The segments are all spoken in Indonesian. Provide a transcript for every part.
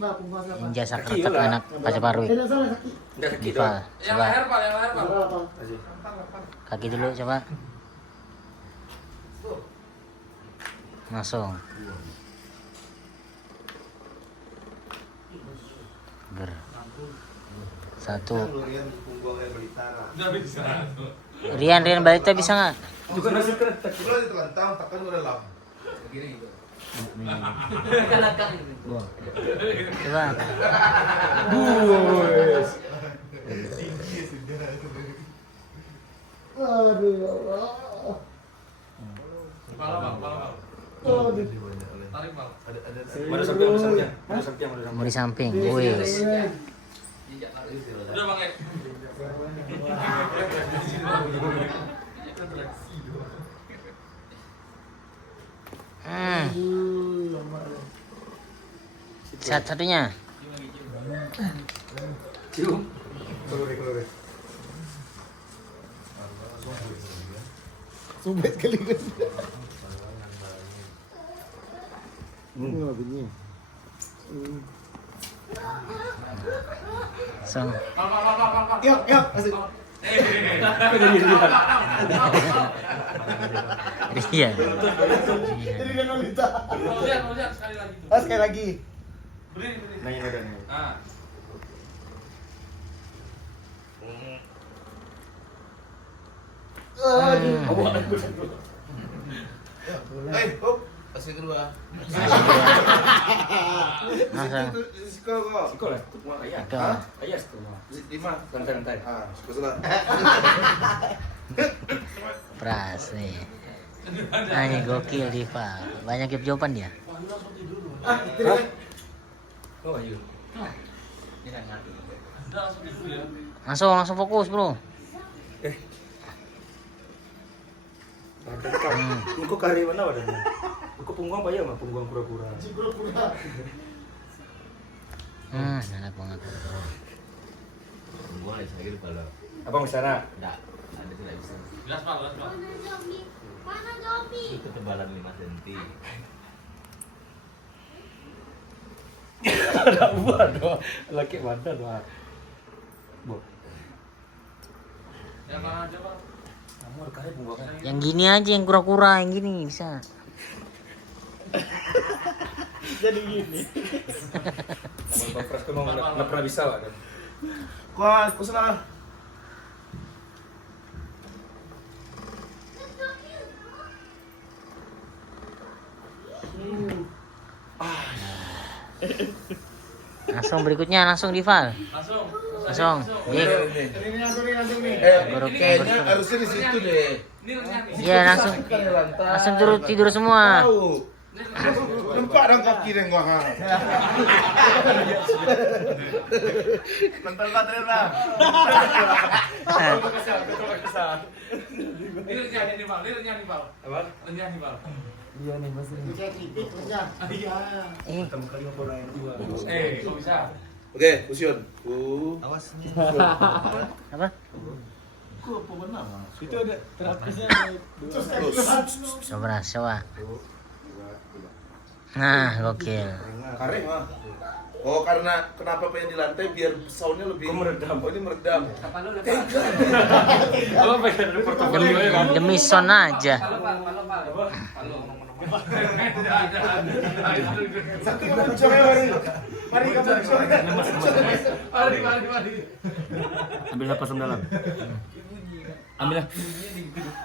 Yang jasa keretak anak Pacaparu. Diva, coba. Kaki dulu coba. Langsung. Ger. 1. Rian Balita bisa nggak? Juga nasi keretak. Kalau ditelentang, tekan udah lap. Coba. Aduh ya Allah. Kepala bang. Tarik bang. Ada samping. Mau di samping. Wis. Udah bang. Satunya. Cium. Keluar. Sumpit kali kan. Bunyi. So. Yuk, asik. Iya. Jadi dia Nolita. Mau lihat sekali lagi tuh. Ah, sekali lagi. Berdiri. Nanya udah nih. Nah. Asik kedua. Masa. Sekolah. Hah? Ayas tuh. 5. Lantai. Ah, sekolah. Pras nih. Hanya gokil Diva. Banyak jawaban dia. Oh, iya. Langsung fokus, Bro. Engkau kari mana wadahnya? Engkau punggung apa ya mah? Punggung pura-pura. Enak banget. Boleh saya gitu kalau Abang sana. enggak ada tidak bisa. Jelas pak. Mana zombie? Itu ketebalan 5 cm. Ada buat doa. Laki mana doa. Bu. Ya bang aja bang. Kamu kali punggungan. Yang gini aja, yang kura-kura, yang gini bisa. Jadi gini. Bang Pras tuh mau nggak pernah bisa lah kan. Kuat, salah. Langsung berikutnya, langsung Dival. Langsung. Dik. Ini langsung nih. Kayaknya harusnya di situ deh. Ini renyah nih. Iya, langsung tidur semua. Tahu. Nampak dong kaki dan gua. Bentar baterai lah. Ini renyah nih bang. Apa? Renyah nih bang. Iya nih masih. Bisa kritik kerja. Iya. Pertama kali ngobrol yang dua. Kok bisa? Oke, fusion. Awas. Apa? Kok pemenang? Itu ada terapisnya. Coba. Nah, gokil. Kering mah. Oh, karena kenapa pengen di lantai biar soundnya lebih meredam. Oh, ini meredam. Kalau pengen ada portofolio Demi son aja. Satu yang coba mari kamu coba. Mari. Ambil napas dalam. Ambil lah.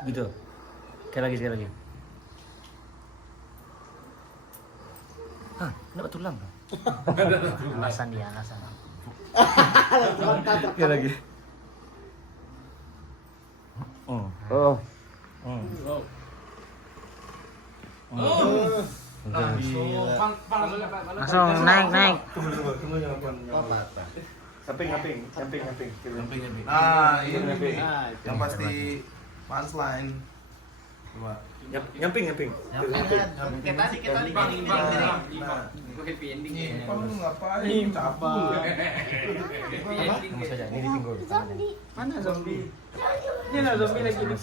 Gitu. Sekali lagi. Hah, kenapa tulang? Alasan dia. Sekali lagi. Langsung naik. Tunggu jangan patah. Samping. Nah, ini Samping. yang pasti punchline. Coba. Nyamping. Kita di pending bang. Pakai pending. Kamu ngapain? Cabul. Kamu saja, ini di pinggul. Zombie. Mana zombie? Ini lah zombie lagi di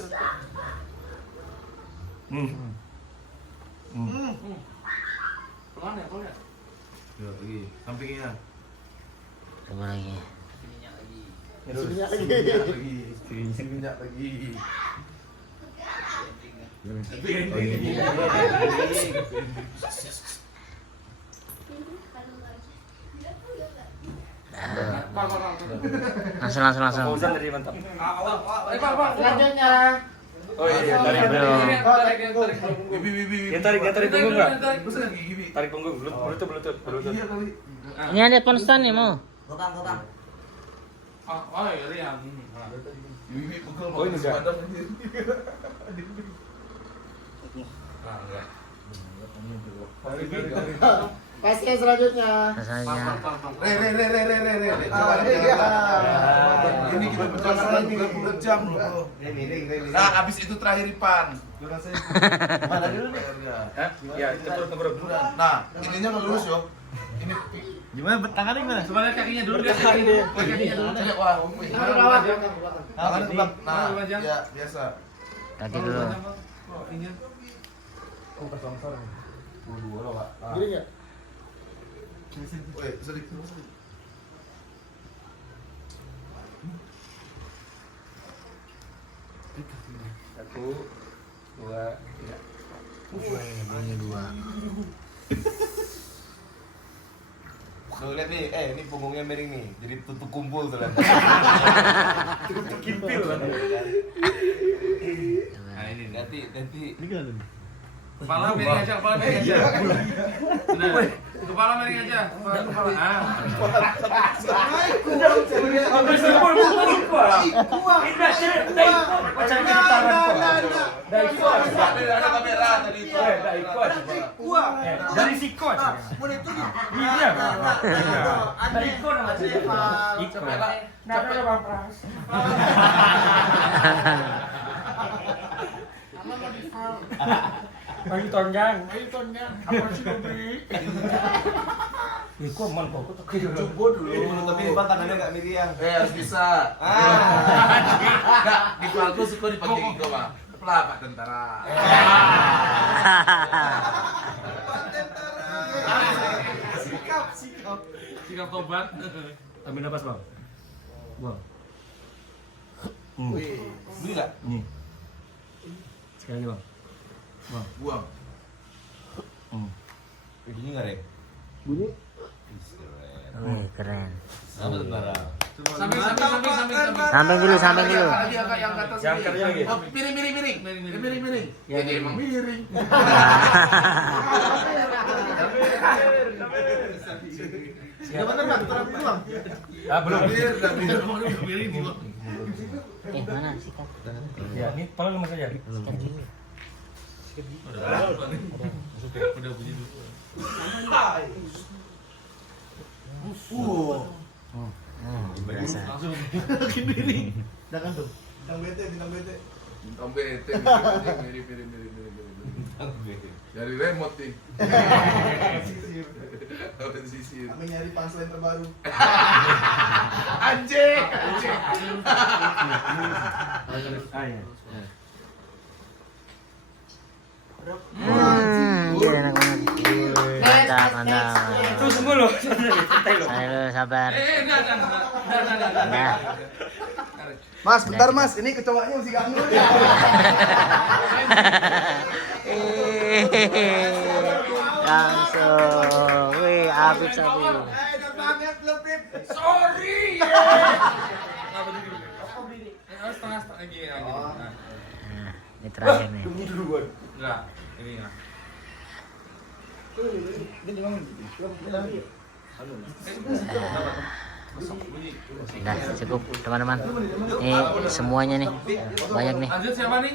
Pelan ya. Coba lagi. Sampingnya. Coba lagi. Minyak lagi. Minyak lagi. Langsung. Fauzan dari mantap. Selanjutnya. Oh iya, tarik Belum. Yang tarik punggung enggak? Bisa lagi gini. Tarik punggung, berlutut. Iya kali. Ini ada ponstan nih mau. Oh iya, Rian. Bibi pukul Oh, ini enggak? padam anjir. Pasien selanjutnya. Rasanya. Re. Coba ini kita berjalan 30 jam loh. Nah, abis itu terakhir Ipan. Mana dulu nih? Hah? Ya, tempur. Nah, ininya ngelurus yo. Ini Gimana tangannya gimana? Coba lihat kakinya dulu deh. kakinya dulu. Wah, Tangan tangan kebak. Nah, ya biasa. Kaki dulu. Dua loh, Pak. Gini enggak? Woi, sedikit. Satu, dua, tiga. Ini dua. Tuh lihat nih, ini punggungnya miring nih. Jadi tutup kumpul tuh lihat. Kimpil kan. Nah, ini. Nanti. Ini kan. Kepala miring aja. Benar. Kepala miring aja. Kepala. Ada kamera tadi itu. Dari si coach. Iya. Dari coach nama Iko. Ayo tonjang. Apa sih kopi? Iko man kok tuh Coba dulu. Tapi Ipan tangannya enggak miriang. Harus bisa. Enggak, di palku suka dipakai Iko, Pak. Pelah, Pak tentara. Sikap tobat. Ambil napas, Bang. Buang. Beli enggak? Nih. Sekali lagi, Bang. Bang. Buang. Begini enggak, Rek? Wih, keren. Sama tentara. Samping. Samping dulu. Tadi agak yang ke atas. Yang kerja lagi. Oh, miring. Ya, dia emang miring. Udah bener, Bang. Kurang pulang. Ah, belum. Miring nih, Bang. Mana sikat? Ya, ini kepala lemas saja. Sikat dulu. Udah bunyi dulu. Biasa. Jangan tuh. Bintang bete. Miring. Dari remote nih. Sisir. Kami nyari punchline terbaru. Anjing. Ah, ya. Gila enak banget. Mantap. Terus mulu. Santai lo. Ayo sabar. Enggak. Nah, Mas, bentar Mas. Ini kecoaknya masih ganggu. langsung. Wih, Abib Sabi. Sorry. Setengah gini. Nah, ini terakhir nih. Enggak, ini enggak. Udah cukup teman-teman. Ini semuanya nih. Banyak nih. Lanjut siapa nih?